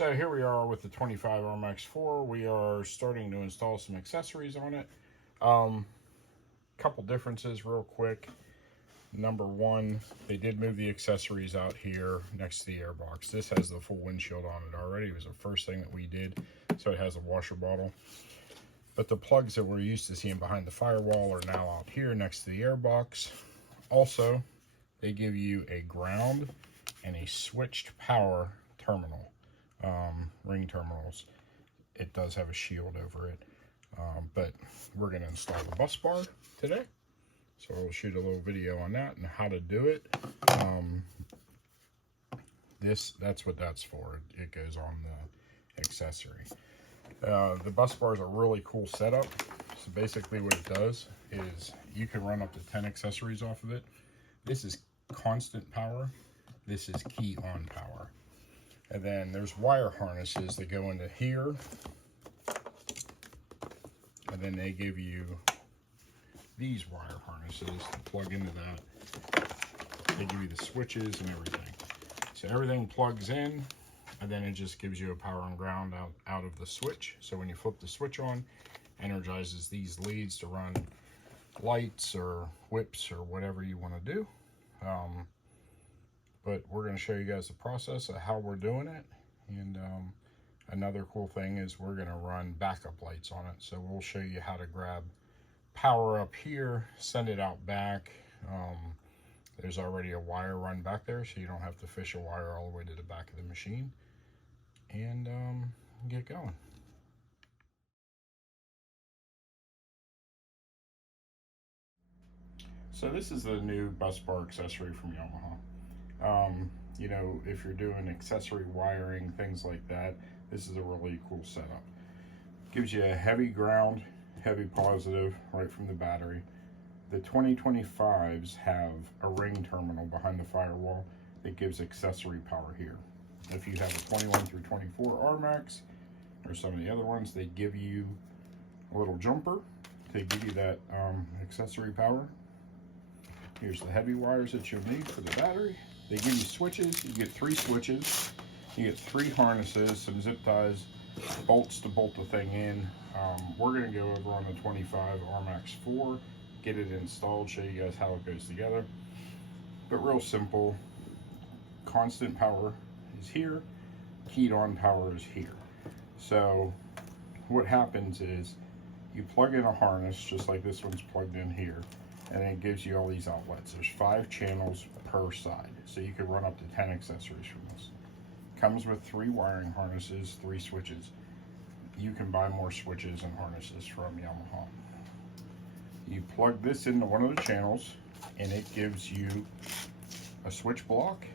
So here we are with the 25 RMAX4. We are starting to install some accessories on it. Couple differences real quick. Number one, they did move the accessories out here next to the airbox. This has the full windshield on it already. It was the first thing that we did. So it has a washer bottle. But the plugs that we're used to seeing behind the firewall are now out here next to the airbox. Also, they give you a ground and a switched power terminal, ring terminals. It does have a shield over it, but we're going to install the bus bar today. So we'll shoot a little video on that and how to do it. That's what that's for. It goes on the accessory. The bus bar is a really cool setup. So basically what it does is you can run up to 10 accessories off of it. This is constant power. This is key on power. And then there's wire harnesses that go into here. And then they give you these wire harnesses to plug into that. They give you the switches and everything. So everything plugs in, and then it just gives you a power and ground out of the switch. So when you flip the switch on, energizes these leads to run lights or whips or whatever you want to do. But we're going to show you guys the process of how we're doing it. And another cool thing is we're going to run backup lights on it. So we'll show you how to grab power up here, send it out back. There's already a wire run back there, so you don't have to fish a wire all the way to the back of the machine. And get going. So this is the new bus bar accessory from Yamaha. You know, if you're doing accessory wiring, things like that, this is a really cool setup. Gives you a heavy ground, heavy positive right from the battery. The 2025s have a ring terminal behind the firewall that gives accessory power here. If you have a 21 through 24 RMAX or some of the other ones, they give you a little jumper to give you that accessory power. Here's the heavy wires that you'll need for the battery. They give you switches. You get 3 switches. You get 3 harnesses, some zip ties, bolts to bolt the thing in. We're going to go over on the 25 RMAX4, get it installed, show you guys how it goes together. But real simple. Constant power is here. Keyed on power is here. So what happens is you plug in a harness, just like this one's plugged in here. And it gives you all these outlets. There's 5 channels per side, so you can run up to 10 accessories from this. Comes with 3 wiring harnesses, 3 switches. You can buy more switches and harnesses from Yamaha. You plug this into one of the channels, and it gives you a switch block.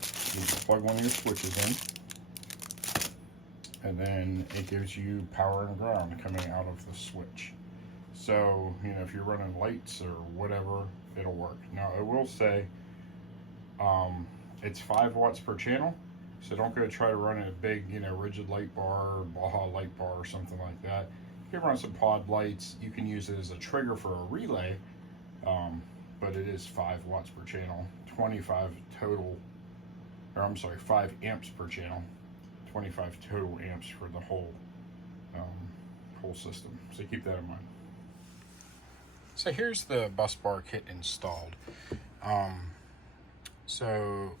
You can plug one of your switches in, and then it gives you power and ground coming out of the switch. So, you know, if you're running lights or whatever, it'll work. Now, I will say, it's 5 watts per channel, so don't go try to run a big, you know, rigid light bar or Baja light bar or something like that. You can run some pod lights. You can use it as a trigger for a relay, but it is 5 watts per channel, 25 total, or I'm sorry, 5 amps per channel, 25 total amps for the whole system. So keep that in mind. So here's the bus bar kit installed. So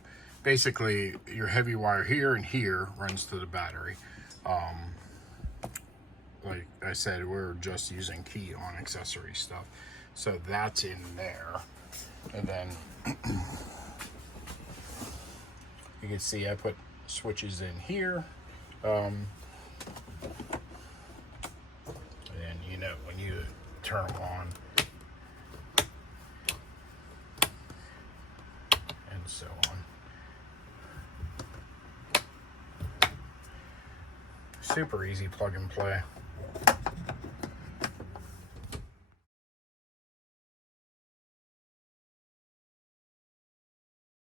basically your heavy wire here and here runs to the battery. Like I said, we're just using key on accessory stuff. So that's in there. And then you can see I put switches in here. And you know, when you turn them on, so on. Super easy plug and play.